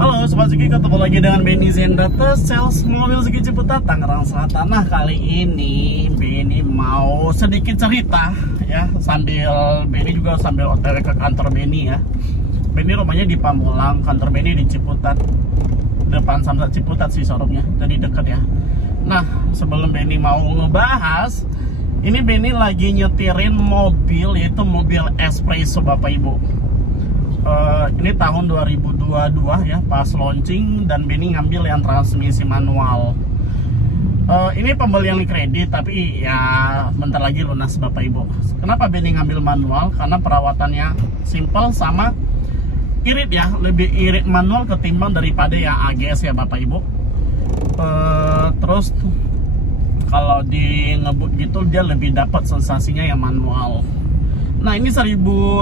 Halo Sobat Zuki, ketemu lagi dengan Benny Zendata, sales mobil Zuki Ciputat, Tangerang Selatan. Nah, kali ini Benny mau sedikit cerita ya, sambil Benny juga sambil OTW ke kantor Benny ya. Benny rumahnya di Pamulang, kantor Benny di Ciputat, depan Samsat Ciputat sih showroomnya, jadi deket ya. Nah, sebelum Benny mau ngebahas, ini Benny lagi nyetirin mobil, yaitu mobil Espresso Bapak Ibu. Ini tahun 2022 ya, pas launching, dan Benny ngambil yang transmisi manual. Ini pembelian kredit, tapi ya bentar lagi lunas Bapak Ibu. Kenapa Benny ngambil manual? Karena perawatannya simple sama irit ya, lebih irit manual ketimbang daripada yang AGS ya Bapak Ibu. Terus kalau di ngebut gitu dia lebih dapat sensasinya yang manual. Nah, ini 1000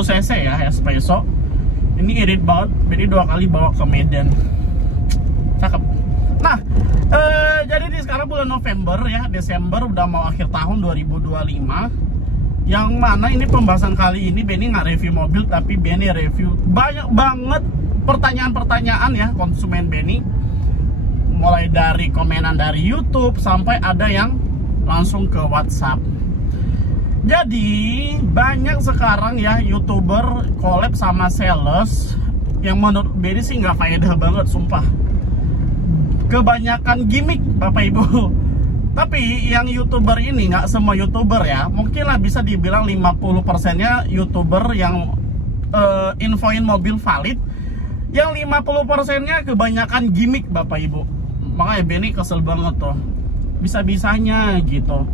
cc ya Espresso. Ini irit banget, Benny 2 kali bawa ke Medan. Cakep. Nah, jadi di sekarang bulan November ya, Desember udah mau akhir tahun 2025. Yang mana ini pembahasan kali ini Benny nggak review mobil, tapi Benny review banyak banget pertanyaan-pertanyaan ya konsumen Benny. Mulai dari komenan dari YouTube sampai ada yang langsung ke WhatsApp. Jadi banyak sekarang ya YouTuber collab sama sales yang menurut Benny sih nggak faedah banget, sumpah. Kebanyakan gimmick Bapak Ibu. Tapi yang YouTuber ini nggak semua YouTuber ya, mungkin lah bisa dibilang 50%-nya YouTuber yang infoin mobil valid. Yang 50%-nya kebanyakan gimmick Bapak Ibu. Makanya Benny kesel banget tuh, bisa-bisanya gitu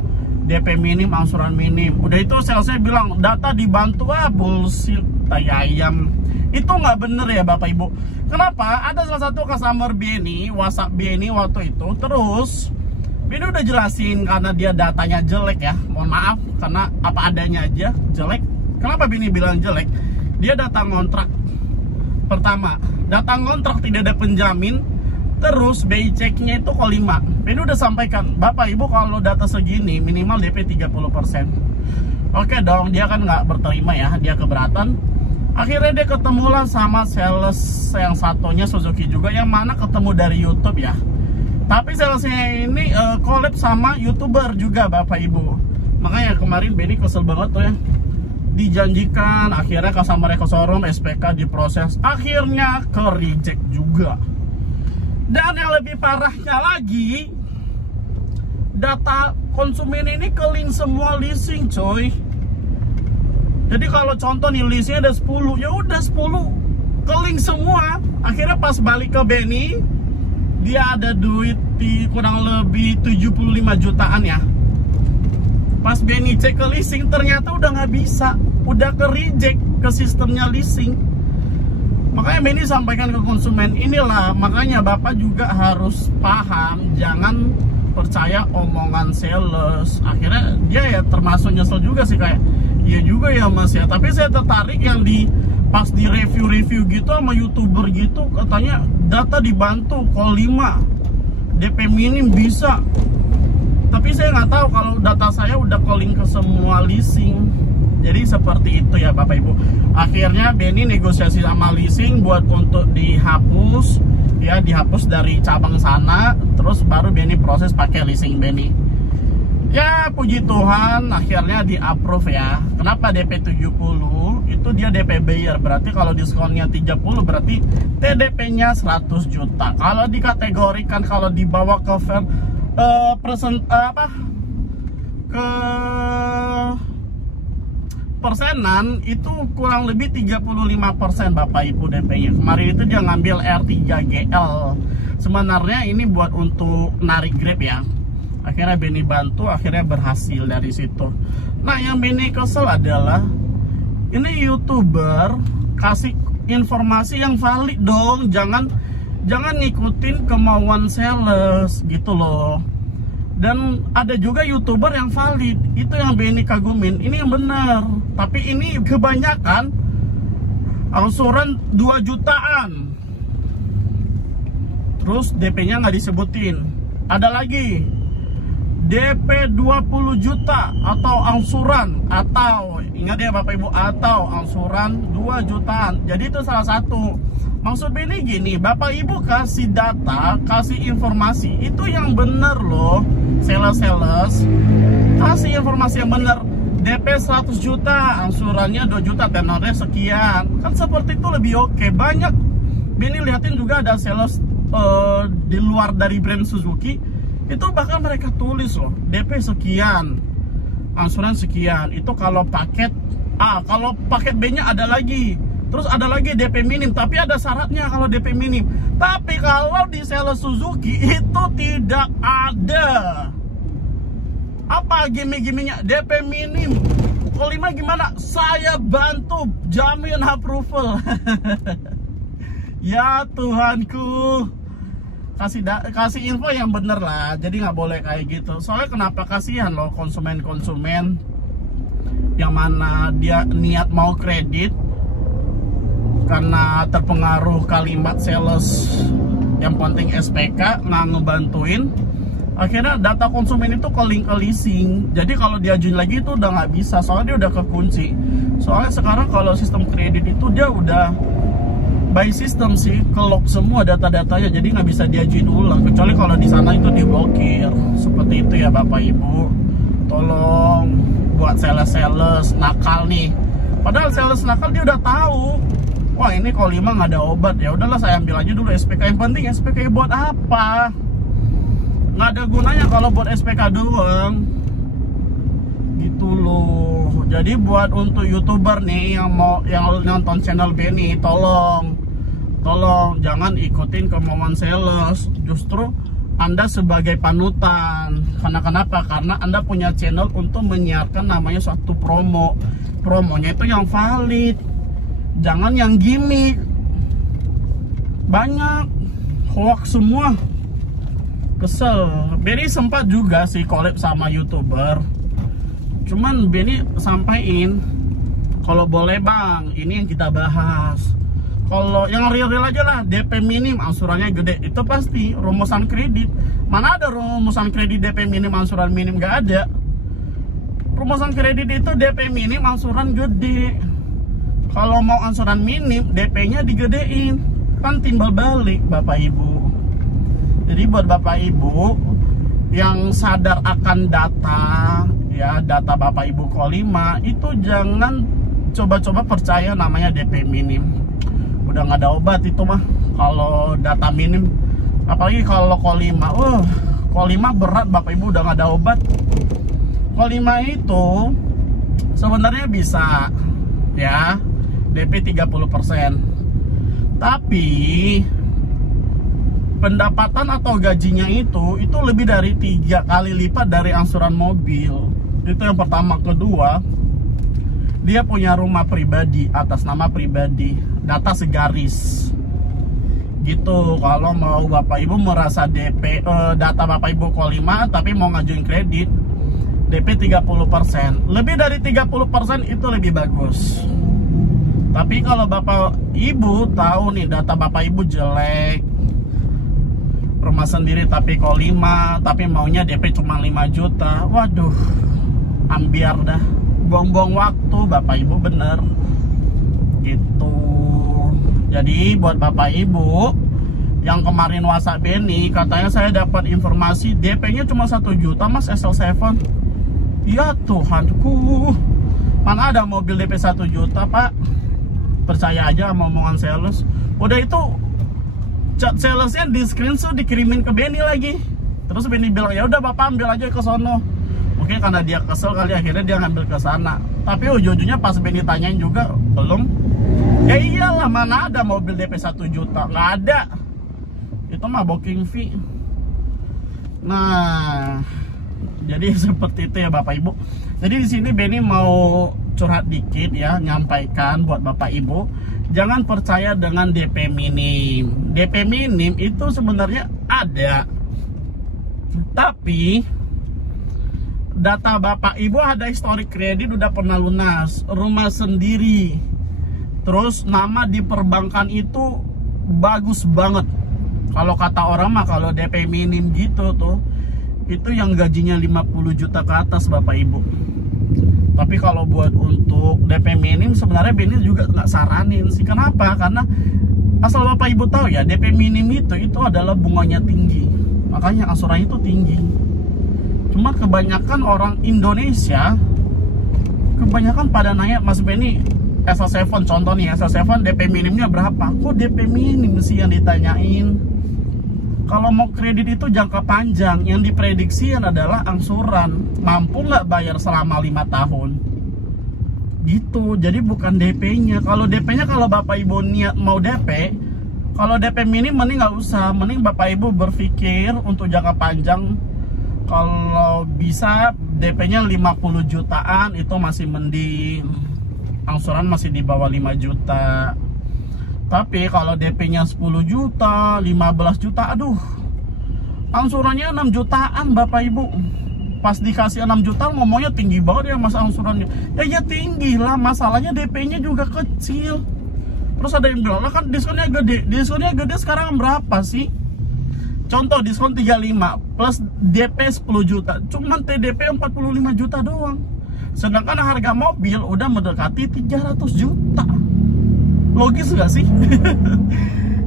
DP minim, angsuran minim. Udah itu salesnya bilang data dibantu, bullshit, tai ayam. Itu nggak bener ya Bapak Ibu. Kenapa? Ada salah satu customer Benny, WhatsApp Benny waktu itu. Terus Benny udah jelasin karena dia datanya jelek ya. Mohon maaf, karena apa adanya aja jelek. Kenapa Benny bilang jelek? Dia datang kontrak. Pertama, datang kontrak tidak ada penjamin. Terus BI ceknya itu kok 5. Benny udah sampaikan, Bapak Ibu kalau data segini minimal DP 30%. Oke dong, dia kan nggak berterima ya, dia keberatan. Akhirnya dia ketemulah sama sales yang satunya Suzuki juga, yang mana ketemu dari YouTube ya. Tapi salesnya ini collab sama YouTuber juga Bapak Ibu. Makanya kemarin Benny kesel banget tuh ya. Dijanjikan, akhirnya customer ke showroom, SPK diproses, akhirnya ke reject juga. Dan yang lebih parahnya lagi, data konsumen ini ke link semua leasing coy. Jadi kalau contoh nih leasingnya ada 10, ya udah 10 ke link semua. Akhirnya pas balik ke Benny, dia ada duit di kurang lebih 75 jutaan ya. Pas Benny cek ke leasing, ternyata udah nggak bisa, udah ke reject ke sistemnya leasing. Makanya Benny sampaikan ke konsumen, inilah makanya Bapak juga harus paham, jangan percaya omongan sales. Akhirnya dia ya termasuk nyesel juga sih, kayak iya juga ya Mas ya. Tapi saya tertarik yang pas di review-review gitu sama YouTuber gitu, katanya data dibantu call 5 DP minim bisa. Tapi saya nggak tahu kalau data saya udah calling ke semua leasing. Jadi seperti itu ya Bapak Ibu. Akhirnya Benny negosiasi sama leasing buat untuk dihapus ya, dihapus dari cabang sana. Terus baru Benny proses pakai leasing Benny. Ya puji Tuhan akhirnya di approve ya. Kenapa DP 70? Itu dia DP buyer. Berarti kalau diskonnya 30 berarti TDP-nya 100 juta. Kalau dikategorikan, kalau dibawa ke persenan itu kurang lebih 35% Bapak Ibu DP-nya. Kemarin itu dia ngambil R3GL. Sebenarnya ini buat untuk narik Grab ya. Akhirnya Benny bantu, akhirnya berhasil dari situ. Nah, yang Benny kesel adalah ini YouTuber kasih informasi yang valid dong. Jangan ngikutin kemauan sales gitu loh. Dan ada juga YouTuber yang valid, itu yang Benny kagumin, ini yang benar. Tapi ini kebanyakan angsuran 2 jutaan, terus DP-nya nggak disebutin. Ada lagi DP 20 juta atau angsuran, atau ingat ya Bapak Ibu, atau angsuran 2 jutaan. Jadi itu salah satu. Maksud ini gini, Bapak Ibu kasih data, kasih informasi, itu yang bener loh. Sales kasih informasi yang bener. DP 100 juta, angsurannya 2 juta, tenornya sekian. Kan seperti itu lebih oke. Banyak Benny liatin juga ada sales di luar dari brand Suzuki, itu bahkan mereka tulis loh, DP sekian, angsuran sekian. Itu kalau paket A. Kalau paket B nya ada lagi, terus ada lagi DP minim, tapi ada syaratnya kalau DP minim. Tapi kalau di sales Suzuki itu tidak ada. Apa gimmick-gimmicknya? DP minim. Kalau 5 gimana? Saya bantu jamin approval. Ya Tuhanku, kasih info yang bener lah. Jadi nggak boleh kayak gitu. Soalnya kenapa, kasihan loh konsumen-konsumen yang mana dia niat mau kredit karena terpengaruh kalimat sales yang penting SPK nggak ngebantuin. Akhirnya data konsumen itu ke leasing. Jadi kalau diajuin lagi itu udah nggak bisa, soalnya dia udah kekunci. Soalnya sekarang kalau sistem kredit itu dia udah by system sih, ke-lock semua data-datanya, jadi nggak bisa diajuin ulang, kecuali kalau di sana itu diblokir. Seperti itu ya Bapak Ibu. Tolong buat sales nakal nih. Padahal sales nakal dia udah tahu, wah ini kalau 5 nggak ada obat, ya udahlah saya ambil aja dulu SPK. Yang penting SPK buat apa? Nggak ada gunanya kalau buat SPK doang. Gitu loh. Jadi buat untuk YouTuber nih yang nonton channel Benny, tolong jangan ikutin kemauan sales. Justru Anda sebagai panutan. Karena kenapa? Karena Anda punya channel untuk menyiarkan namanya suatu promo. Promonya itu yang valid, jangan yang gimmick. Banyak hoax semua. Kesel. Benny sempat juga sih collab sama YouTuber. Cuman Benny sampaiin, kalau boleh bang, ini yang kita bahas. Kalau yang real aja lah, DP minim, angsurannya gede, itu pasti rumusan kredit. Mana ada rumusan kredit DP minim, angsuran minim? Gak ada. Rumusan kredit itu DP minim, angsuran gede. Kalau mau angsuran minim, DP-nya digedein. Kan timbal balik Bapak Ibu. Jadi buat Bapak Ibu yang sadar akan data, ya data Bapak Ibu Ko5, itu jangan coba-coba percaya namanya DP minim. Udah nggak ada obat itu mah kalau data minim, apalagi kalau Ko5. Ko5 berat Bapak Ibu, udah nggak ada obat. Ko5 itu sebenarnya bisa ya DP 30%, tapi pendapatan atau gajinya itu lebih dari 3 kali lipat dari angsuran mobil. Itu yang pertama. Kedua, dia punya rumah pribadi atas nama pribadi, data segaris gitu. Kalau mau Bapak Ibu merasa DP data Bapak Ibu Ko5 tapi mau ngajuin kredit, DP 30%, lebih dari 30% itu lebih bagus. Tapi kalau Bapak Ibu tahu nih data Bapak Ibu jelek, rumah sendiri tapi Ko5, tapi maunya DP cuma 5 juta, waduh, ambiar dah, buang-buang waktu Bapak Ibu, bener gitu. Jadi buat Bapak Ibu yang kemarin WhatsApp Benny, katanya saya dapat informasi DP-nya cuma 1 juta mas SL7. Ya Tuhanku, mana ada mobil DP 1 juta Pak? Percaya aja sama omongan sales. Udah itu chat salesnya di screenshot dikirimin ke Benny lagi. Terus Benny bilang ya udah Bapak ambil aja ke sono. Mungkin karena dia kesel kali, akhirnya dia ngambil ke sana. Tapi ujung-ujungnya pas Benny tanyain juga belum. Ya iyalah, mana ada mobil DP 1 juta, nggak ada. Itu mah booking fee. Nah, jadi seperti itu ya Bapak Ibu. Jadi di sini Benny mau curhat dikit ya, nyampaikan buat Bapak Ibu, jangan percaya dengan DP minim. DP minim itu sebenarnya ada, tapi data Bapak Ibu ada historik kredit, udah pernah lunas, rumah sendiri, terus nama di perbankan itu bagus banget. Kalau kata orang mah kalau DP minim gitu tuh, itu yang gajinya 50 juta ke atas Bapak Ibu. Tapi kalau buat untuk DP minim sebenarnya Benny juga nggak saranin sih. Kenapa? Karena asal Bapak Ibu tahu ya, DP minim itu adalah bunganya tinggi, makanya angsurannya itu tinggi. Cuma kebanyakan orang Indonesia kebanyakan pada nanya, Mas Benny, SL7 contoh nih, SL7 DP minimnya berapa? Kok DP minim sih yang ditanyain? Kalau mau kredit itu jangka panjang, yang diprediksi adalah angsuran. Mampu nggak bayar selama 5 tahun? Gitu, jadi bukan DP-nya. Kalau DP-nya, kalau Bapak Ibu niat mau DP, kalau DP minim mending nggak usah. Mending Bapak Ibu berpikir untuk jangka panjang. Kalau bisa DP-nya 50 jutaan itu masih mending. Angsuran masih di bawah 5 juta. Tapi kalau DP-nya 10 juta, 15 juta, aduh, angsurannya 6 jutaan Bapak Ibu. Pas dikasih 6 juta ngomongnya tinggi banget ya mas angsurannya. Ya tinggi lah, masalahnya DP-nya juga kecil. Terus ada yang bilang, lah kan diskonnya gede. Diskonnya gede sekarang berapa sih? Contoh diskon 35 plus DP 10 juta, cuman TDP 45 juta doang. Sedangkan harga mobil udah mendekati 300 juta. Logis gak sih?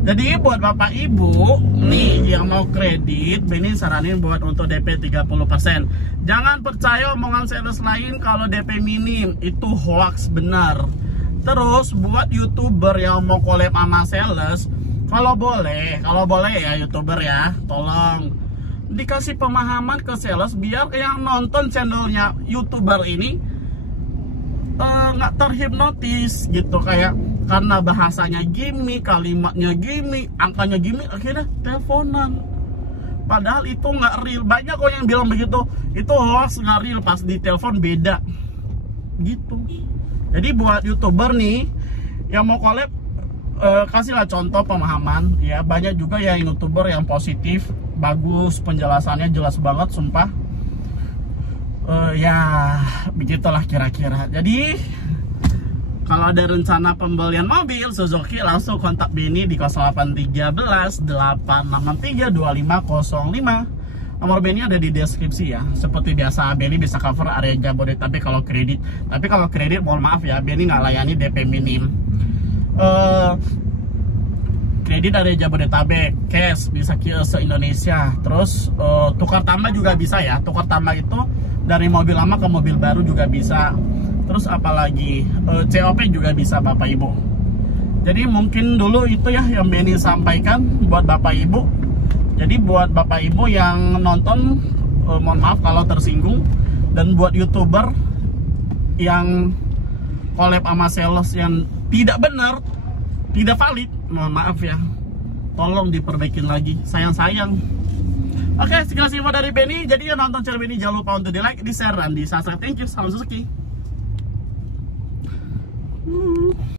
Jadi buat Bapak Ibu nih yang mau kredit, Benny saranin buat untuk DP 30%. Jangan percaya omongan sales lain kalau DP minim, itu hoax benar. Terus buat YouTuber yang mau collab sama sales, kalau boleh ya YouTuber ya, tolong dikasih pemahaman ke sales biar yang nonton channelnya YouTuber ini nggak terhipnotis gitu, kayak karena bahasanya gimmick, kalimatnya gimmick, angkanya gimmick, akhirnya teleponan. Padahal itu nggak real. Banyak kok yang bilang begitu, itu hoax, nggak real, pas di telepon beda gitu. Jadi buat YouTuber nih yang mau collab, kasihlah contoh pemahaman ya. Banyak juga ya YouTuber yang positif, bagus, penjelasannya jelas banget, sumpah. Ya begitulah kira-kira. Jadi kalau ada rencana pembelian mobil Suzuki, langsung kontak Benny di 0813 863 2505. Nomor Benny ada di deskripsi ya. Seperti biasa, Benny bisa cover area Jabodetabek kalau kredit. Tapi kalau kredit mohon maaf ya, Benny nggak layani DP minim. Kredit area Jabodetabek, cash bisa se-Indonesia. Terus tukar tambah juga bisa ya. Tukar tambah itu dari mobil lama ke mobil baru juga bisa. Terus apalagi COP juga bisa Bapak Ibu. Jadi mungkin dulu itu ya yang Benny sampaikan buat Bapak Ibu. Jadi buat Bapak Ibu yang nonton, mohon maaf kalau tersinggung. Dan buat YouTuber yang collab sama sales yang tidak benar, tidak valid, mohon maaf ya, tolong diperbaikin lagi, sayang-sayang. Oke, sekilas info dari Benny. Jadi yang nonton channel Benny jangan lupa untuk di like, di share, dan di subscribe. Thank you, salam Suzuki.